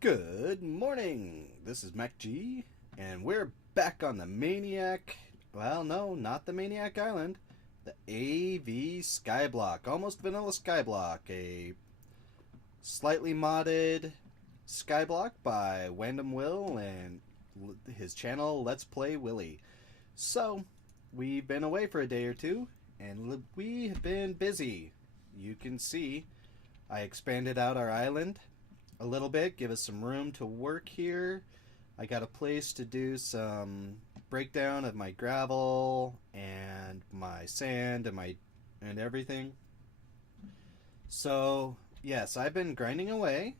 Good morning. This is Mac G, and we're back on the Maniac. Well, no, not the Maniac Island. The AVSkyblock, almost vanilla Skyblock, a slightly modded Skyblock by Will and his channel Let's Play Willy. So, we've been away for a day or two, and we have been busy. You can see I expanded out our island a little bit, give us some room to work here. I got a place to do some breakdown of my gravel and my sand and everything. So yes, I've been grinding away.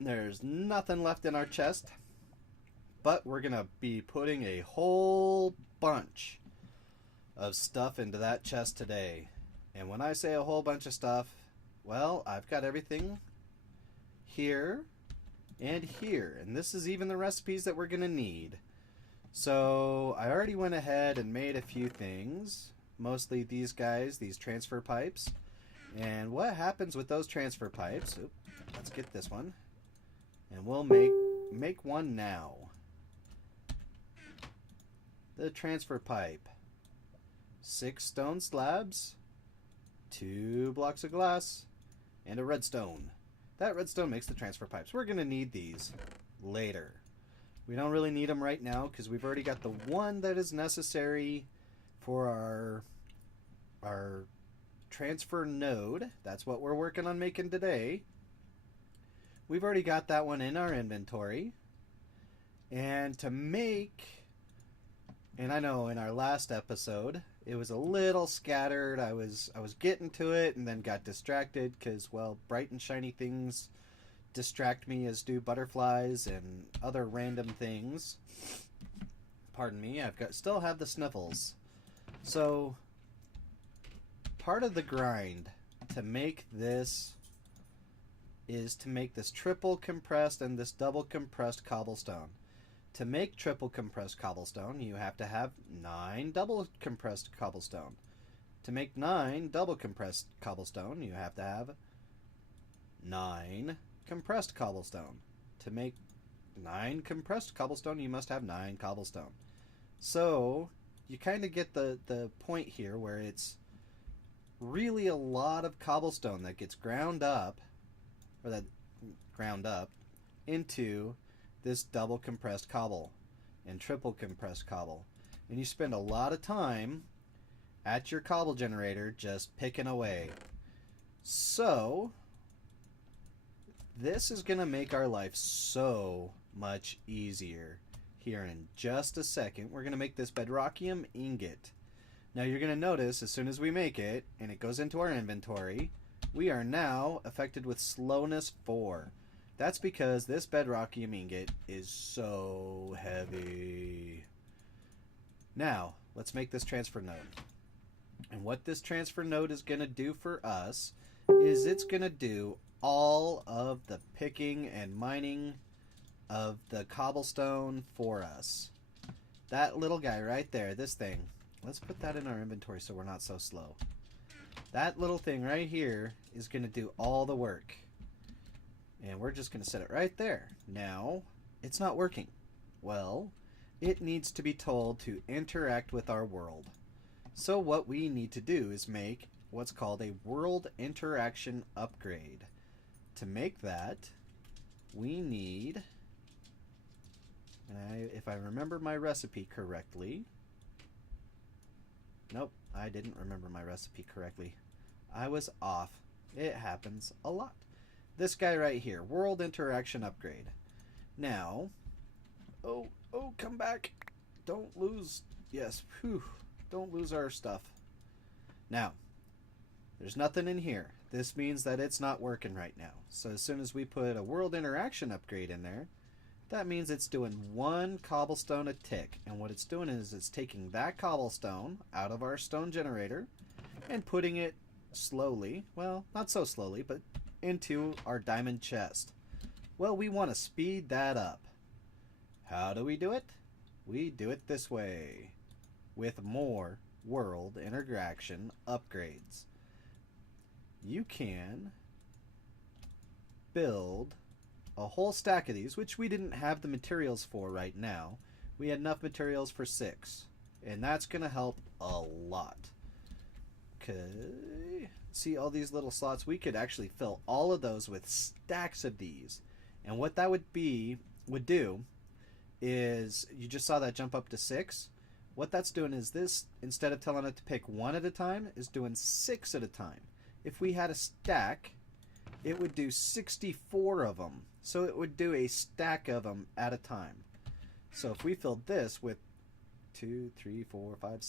There's nothing left in our chest, but we're gonna be putting a whole bunch of stuff into that chest today. And when I say a whole bunch of stuff, well, I've got everything here and here, and this is even the recipes that we're gonna need. So I already went ahead and made a few things, mostly these guys, these transfer pipes. And what happens with those transfer pipes, let's get this one, and we'll make one now. The transfer pipe, 6 stone slabs, 2 blocks of glass, and a redstone. That redstone makes the transfer pipes. We're going to need these later. We don't really need them right now because we've already got the one that is necessary for our transfer node. That's what we're working on making today. We've already got that one in our inventory. And to make, and I know in our last episode it was a little scattered. I was getting to it and then got distracted because, well, bright and shiny things distract me, as do butterflies and other random things. Pardon me, still have the sniffles. So part of the grind to make this is to make this triple compressed and this double compressed cobblestone. To make triple compressed cobblestone, you have to have 9 double compressed cobblestone. To make 9 double compressed cobblestone, you have to have 9 compressed cobblestone. To make 9 compressed cobblestone, you must have 9 cobblestone. So, you kind of get the point here where it's really a lot of cobblestone that gets ground up into this double compressed cobble and triple compressed cobble, and you spend a lot of time at your cobble generator just picking away. So this is gonna make our life so much easier. Here in just a second, we're gonna make this bedrockium ingot. Now you're gonna notice as soon as we make it and it goes into our inventory, we are now affected with slowness 4. That's because this bedrockium ingot is so heavy. Now, let's make this transfer node. And what this transfer node is going to do for us is it's going to do all of the picking and mining of the cobblestone for us. That little guy right there, this thing. Let's put that in our inventory so we're not so slow. That little thing right here is going to do all the work. And we're just going to set it right there. Now, it's not working. Well, it needs to be told to interact with our world. So what we need to do is make what's called a world interaction upgrade. To make that, we need, and if I remember my recipe correctly, nope, I didn't remember my recipe correctly. I was off. It happens a lot. This guy right here, world interaction upgrade. Now, oh, come back. Don't lose, yes, whew, don't lose our stuff. Now, there's nothing in here. This means that it's not working right now. So as soon as we put a world interaction upgrade in there, that means it's doing 1 cobblestone a tick. And what it's doing is it's taking that cobblestone out of our stone generator and putting it slowly, well, not so slowly, but into our diamond chest. Well, we want to speed that up. How do we do it? We do it this way, with more world interaction upgrades. You can build a whole stack of these, which we didn't have the materials for right now. We had enough materials for 6, and that's going to help a lot. Okay, see all these little slots? We could actually fill all of those with stacks of these. And what that would do is, you just saw that jump up to 6. What that's doing is this, instead of telling it to pick 1 at a time, is doing 6 at a time. If we had a stack, it would do 64 of them. So it would do a stack of them at a time. So if we filled this with 2, 3, 4, 5,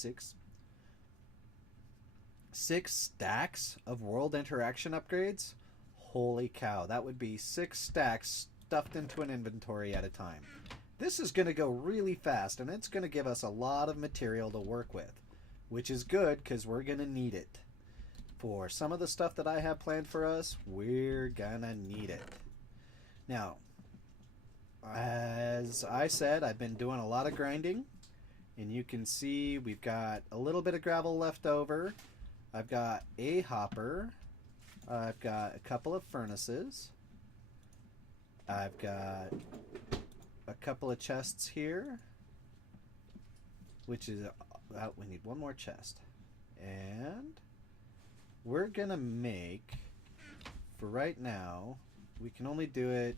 6 stacks of world interaction upgrades, holy cow, that would be 6 stacks stuffed into an inventory at a time. This is going to go really fast, and it's going to give us a lot of material to work with, which is good because we're going to need it. For some of the stuff that I have planned for us, we're going to need it. Now, as I said, I've been doing a lot of grinding, and you can see we've got a little bit of gravel left over. I've got a hopper. I've got a couple of furnaces. I've got a couple of chests here, which is we need one more chest. And we're gonna make, for right now, we can only do it,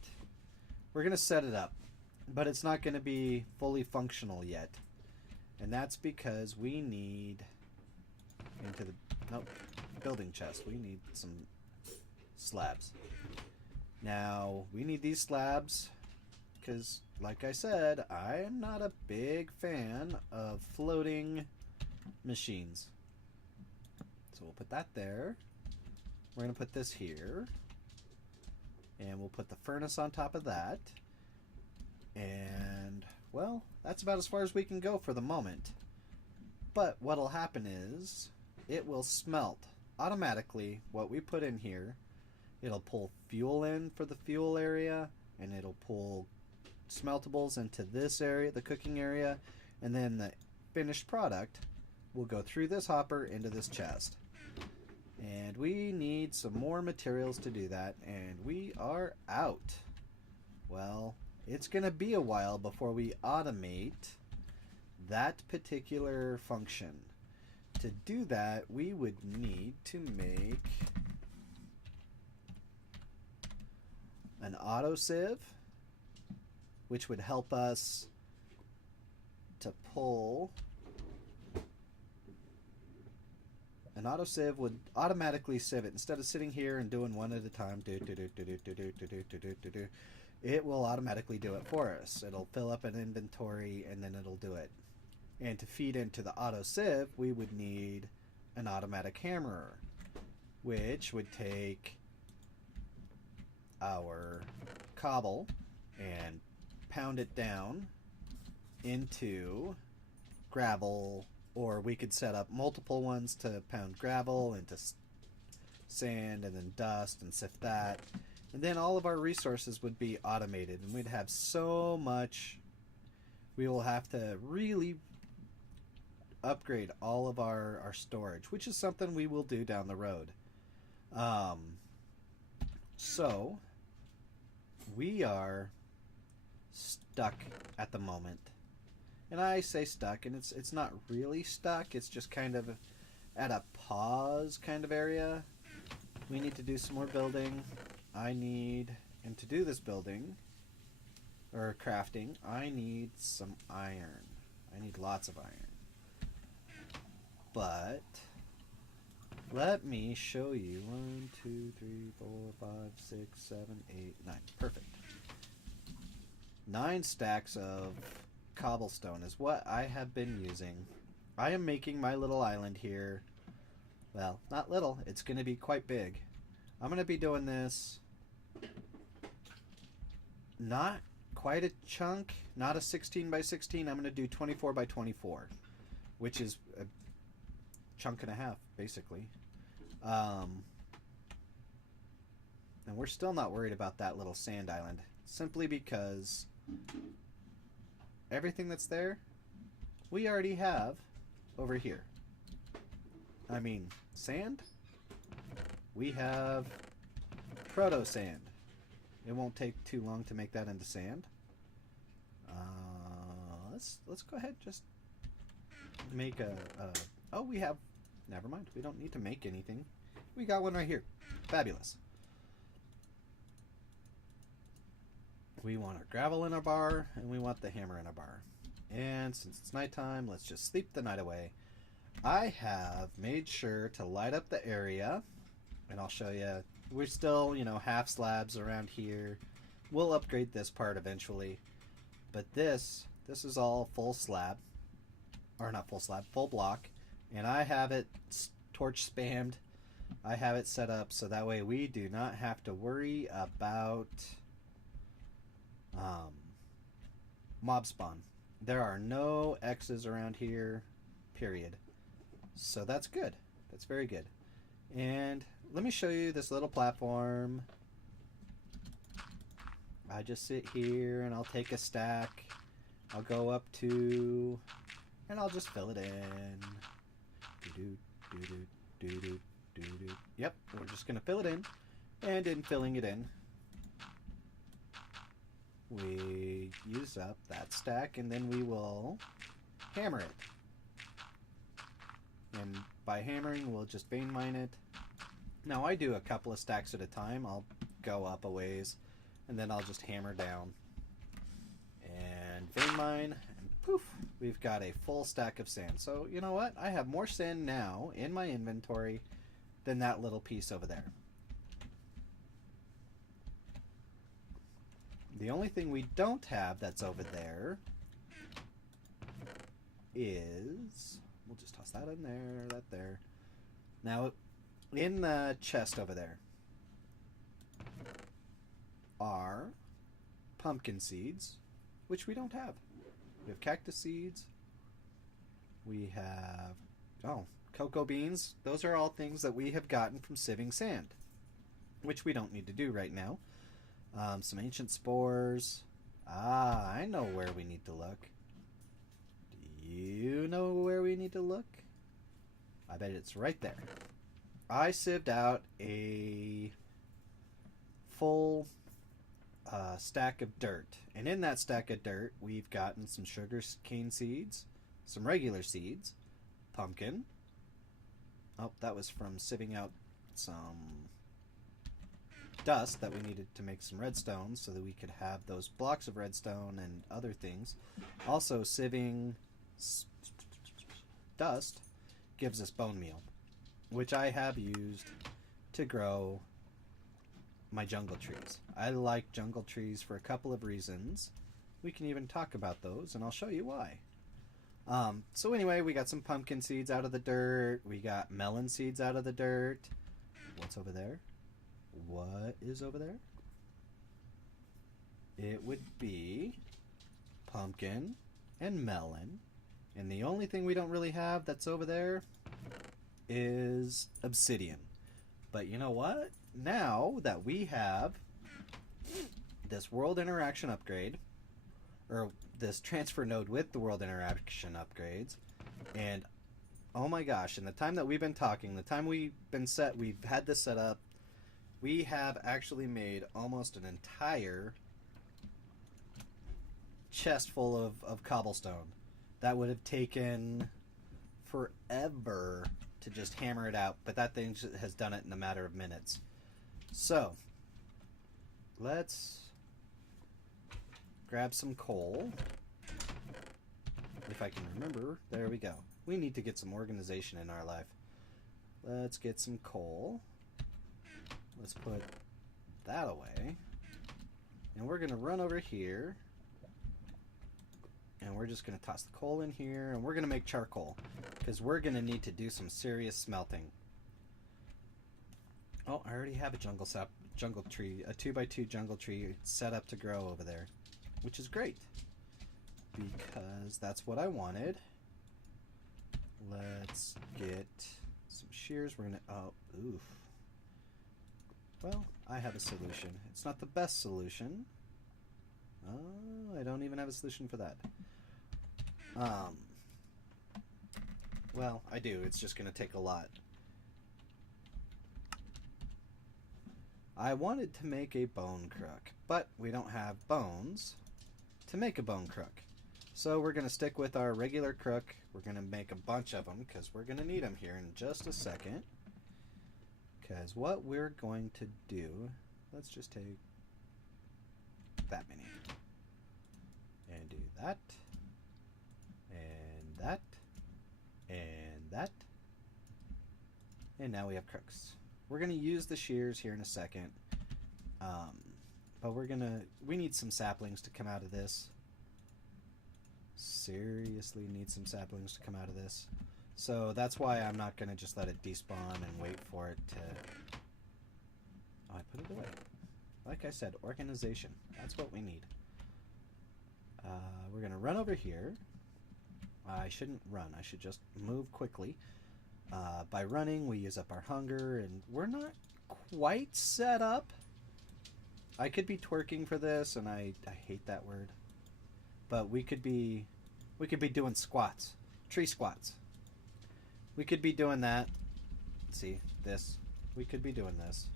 we're gonna set it up, but it's not gonna be fully functional yet. And that's because we need into the building chest, we need some slabs. Now we need these slabs because, like I said, I am not a big fan of floating machines. So we'll put that there. We're going to put this here. And we'll put the furnace on top of that. And, well, that's about as far as we can go for the moment. But what'll happen is, it will smelt automatically what we put in here. It'll pull fuel in for the fuel area, and it'll pull smeltables into this area, the cooking area, and then the finished product will go through this hopper into this chest. And we need some more materials to do that, and we are out. Well, it's going to be a while before we automate that particular function. To do that, we would need to make an auto sieve, which would help us to pull. An auto sieve would automatically sieve it instead of sitting here and doing one at a time. It will automatically do it for us. It'll fill up an inventory and then it'll do it. And to feed into the auto sieve, we would need an automatic hammerer, which would take our cobble and pound it down into gravel, or we could set up multiple ones to pound gravel into sand and then dust and sift that, and then all of our resources would be automated, and we'd have so much. We will have to really upgrade all of our storage, which is something we will do down the road. So we are stuck at the moment, and I say stuck, and it's not really stuck, it's just kind of at a pause kind of area. We need to do some more building. And to do this building or crafting, I need some iron. I need lots of iron. But let me show you. 1, 2, 3, 4, 5, 6, 7, 8, 9. Perfect. 9 stacks of cobblestone is what I have been using. I am making my little island here. Well, not little. It's going to be quite big. I'm going to be doing this not quite a chunk, not a 16 by 16. I'm going to do 24 by 24, which is a chunk and a half, basically. And we're still not worried about that little sand island, simply because everything that's there, we already have over here. I mean, sand? We have proto sand. It won't take too long to make that into sand. Let's go ahead and just make a oh, we have, never mind, we don't need to make anything. We got one right here. Fabulous. We want our gravel in our bar, and we want the hammer in our bar. And since it's nighttime, let's just sleep the night away. I have made sure to light up the area, and I'll show you. We're still, you know, half slabs around here. We'll upgrade this part eventually. But this is all full slab. Or not full slab, full block. And I have it torch spammed. I have it set up so that way we do not have to worry about mob spawn. There are no X's around here, period. So that's good. That's very good. And let me show you this little platform. I just sit here and I'll take a stack. I'll go up to, and I'll just fill it in. Yep, we're just gonna fill it in. And in filling it in, we use up that stack, and then we will hammer it. And by hammering, we'll just vein mine it. Now I do a couple of stacks at a time. I'll go up a ways, and then I'll just hammer down. And vein mine, and poof, we've got a full stack of sand. So, you know what? I have more sand now in my inventory than that little piece over there. The only thing we don't have that's over there is, we'll just toss that in there, that there. Now, in the chest over there are pumpkin seeds, which we don't have. We have cactus seeds. We have, oh, cocoa beans. Those are all things that we have gotten from sieving sand, which we don't need to do right now. Some ancient spores. Ah, I know where we need to look. Do you know where we need to look? I bet it's right there. I sieved out a full stack of dirt. And in that stack of dirt, we've gotten some sugar cane seeds, some regular seeds, pumpkin. Oh, that was from sieving out some dust that we needed to make some redstone so that we could have those blocks of redstone and other things. Also, sieving dust gives us bone meal, which I have used to grow my jungle trees. I like jungle trees for a couple of reasons. We can even talk about those, and I'll show you why. So anyway, we got some pumpkin seeds out of the dirt. We got melon seeds out of the dirt. What's over there? What is over there? It would be pumpkin and melon. And the only thing we don't really have that's over there is obsidian. But you know what? Now that we have this world interaction upgrade, or this transfer node with the world interaction upgrades, and oh my gosh, in the time that we've been talking, the time we've had this set up, we have actually made almost an entire chest full of cobblestone. That would have taken forever to just hammer it out, but that thing has done it in a matter of minutes. So, let's grab some coal. If I can remember. There we go. We need to get some organization in our life. Let's get some coal. Let's put that away. And we're going to run over here. And we're just going to toss the coal in here. And we're going to make charcoal. Because we're going to need to do some serious smelting. Oh, I already have a jungle tree. A 2x2 jungle tree set up to grow over there. Which is great. Because that's what I wanted. Let's get some shears. We're going to... Oh, oof. Well, I have a solution. It's not the best solution. Oh, I don't even have a solution for that. Well, I do. It's just going to take a lot. I wanted to make a bone crook, but we don't have bones to make a bone crook. So we're going to stick with our regular crook. We're going to make a bunch of them because we're going to need them here in just a second. Because what we're going to do, let's just take that many. And do that. And that. And that. And now we have crooks. We're going to use the shears here in a second. But we need some saplings to come out of this. Seriously need some saplings to come out of this. So that's why I'm not going to just let it despawn and wait for it to... Oh, I put it away. Like I said, organization. That's what we need. We're going to run over here. I shouldn't run. I should just move quickly. By running, we use up our hunger, and we're not quite set up. I could be twerking for this, and I hate that word. But we could be doing squats, tree squats. We could be doing that. See this? We could be doing this.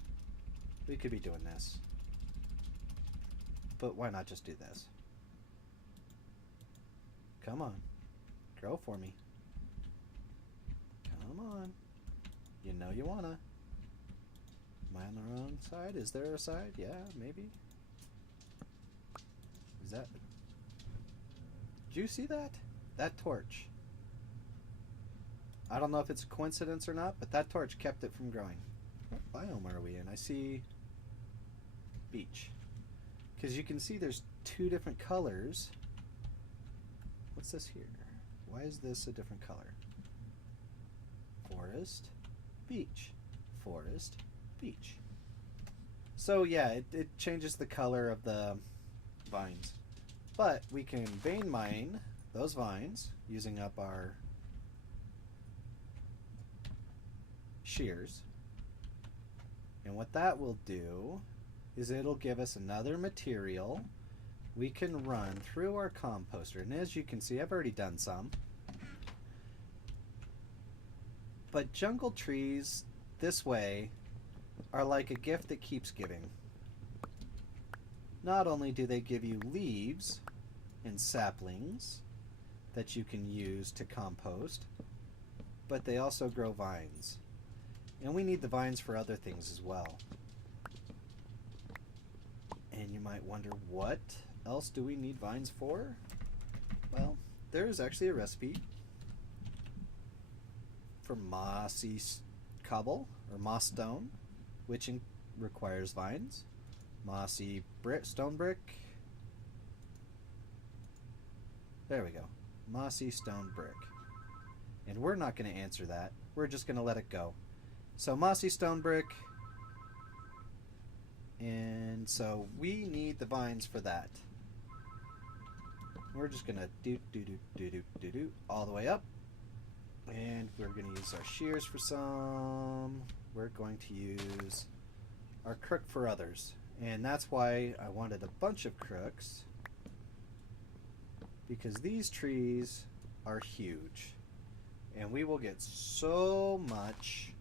We could be doing this. But why not just do this? Come on, grow for me. Come on. You know you wanna. Am I on the wrong side? Is there a side? Yeah, maybe. Is that... Did you see that? That torch. I don't know if it's a coincidence or not, but that torch kept it from growing. What biome are we in? I see beach. Because you can see there's two different colors. What's this here? Why is this a different color? Forest, beach. Forest, beach. So yeah, it changes the color of the vines. But we can vein mine those vines using up our shears. And what that will do is it'll give us another material we can run through our composter. And as you can see, I've already done some. But jungle trees this way are like a gift that keeps giving. Not only do they give you leaves and saplings that you can use to compost, but they also grow vines. And we need the vines for other things as well. And you might wonder, what else do we need vines for? Well, there's actually a recipe for mossy cobble or moss stone, which requires vines. Mossy stone brick. There we go. Mossy stone brick. And we're not going to answer that. We're just going to let it go. So mossy stone brick. And so we need the vines for that. We're just going to do all the way up. And we're going to use our shears for some. We're going to use our crook for others. And that's why I wanted a bunch of crooks. Because these trees are huge. And we will get so much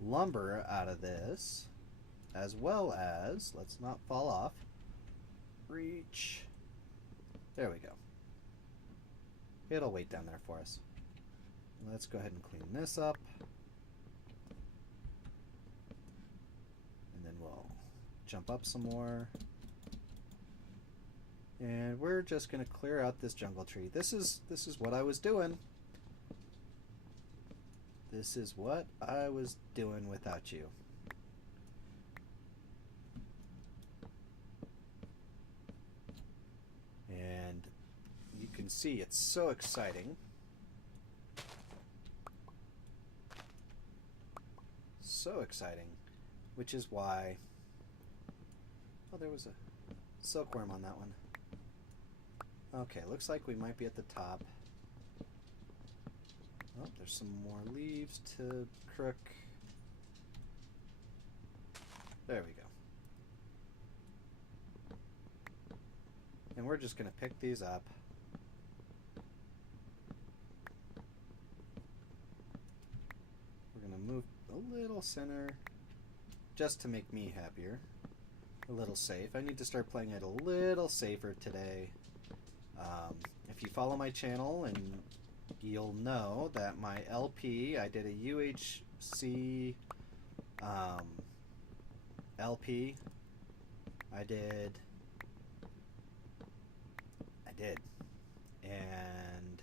lumber out of this. As well as, let's not fall off. Reach. There we go. It'll wait down there for us. Let's go ahead and clean this up. And then we'll jump up some more. And we're just going to clear out this jungle tree. This is what I was doing. This is what I was doing without you. And you can see it's so exciting. So exciting. Which is why... Oh, there was a silkworm on that one. Okay, looks like we might be at the top. Oh, there's some more leaves to crook. There we go. And we're just going to pick these up. We're going to move a little center. just to make me happier. A little safe. I need to start playing it a little safer today. If you follow my channel, and you'll know that my LP, I did a UHC LP. I did. And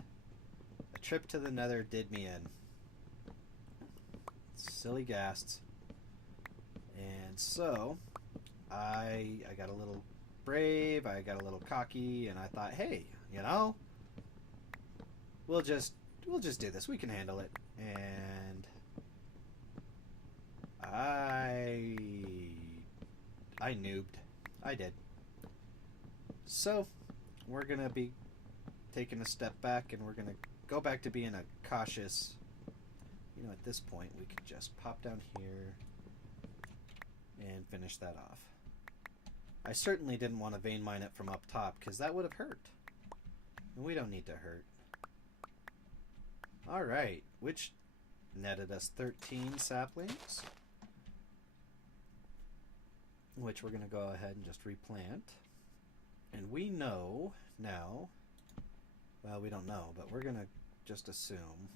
a trip to the Nether did me in. Silly ghasts. And so I got a little brave, I got a little cocky, and I thought, hey, you know, we'll just do this. We can handle it. And I noobed. I did. So we're gonna be taking a step back, and we're gonna go back to being a cautious. You know, at this point, we could just pop down here and finish that off. I certainly didn't want to vein mine it from up top, because that would have hurt. And we don't need to hurt. Alright, which netted us 13 saplings, which we're going to go ahead and just replant. And we know now, well, we don't know, but we're going to just assume.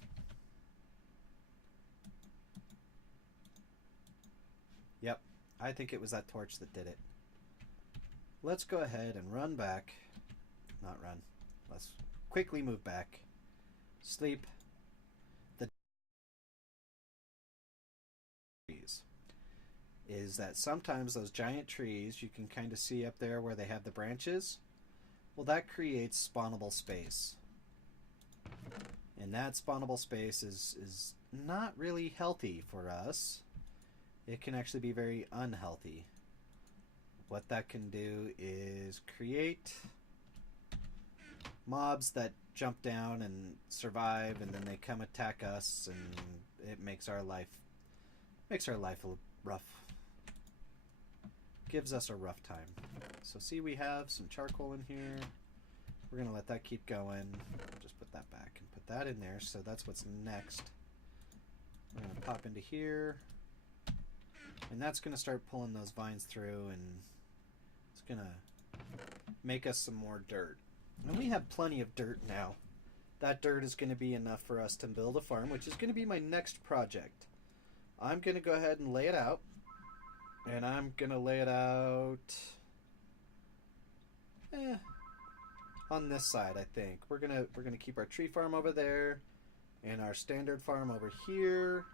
Yep, I think it was that torch that did it. Let's go ahead and run back. Not run. Let's quickly move back. Sleep. The trees is that sometimes those giant trees, you can kind of see up there where they have the branches. Well, that creates spawnable space. And that spawnable space is not really healthy for us. It can actually be very unhealthy. What that can do is create mobs that jump down and survive, and then they come attack us, and it makes our life a rough. Gives us a rough time. So see, we have some charcoal in here. We're gonna let that keep going. Just put that back and put that in there. So that's what's next. We're gonna pop into here, and that's gonna start pulling those vines through, and it's gonna make us some more dirt. And we have plenty of dirt now. That dirt is going to be enough for us to build a farm, which is going to be my next project. I'm going to go ahead and lay it out. And I'm going to lay it out on this side, I think. We're going to keep our tree farm over there and our standard farm over here,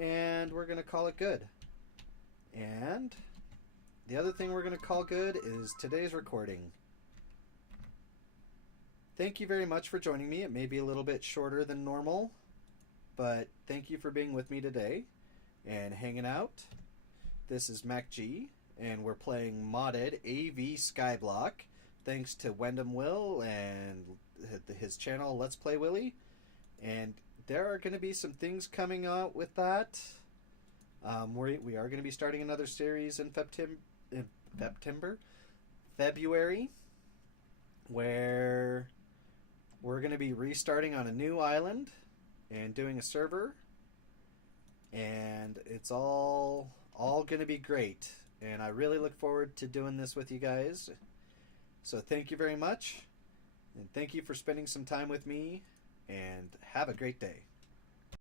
and we're going to call it good. And the other thing we're going to call good is today's recording. Thank you very much for joining me. It may be a little bit shorter than normal, but thank you for being with me today and hanging out. This is MacG, and we're playing modded AVSkyblock, thanks to Wyndham Will and his channel Let's Play Willy. And there are going to be some things coming out with that. We are going to be starting another series in February, where we're going to be restarting on a new island and doing a server, and it's all going to be great, and I really look forward to doing this with you guys. So thank you very much, and thank you for spending some time with me, and have a great day.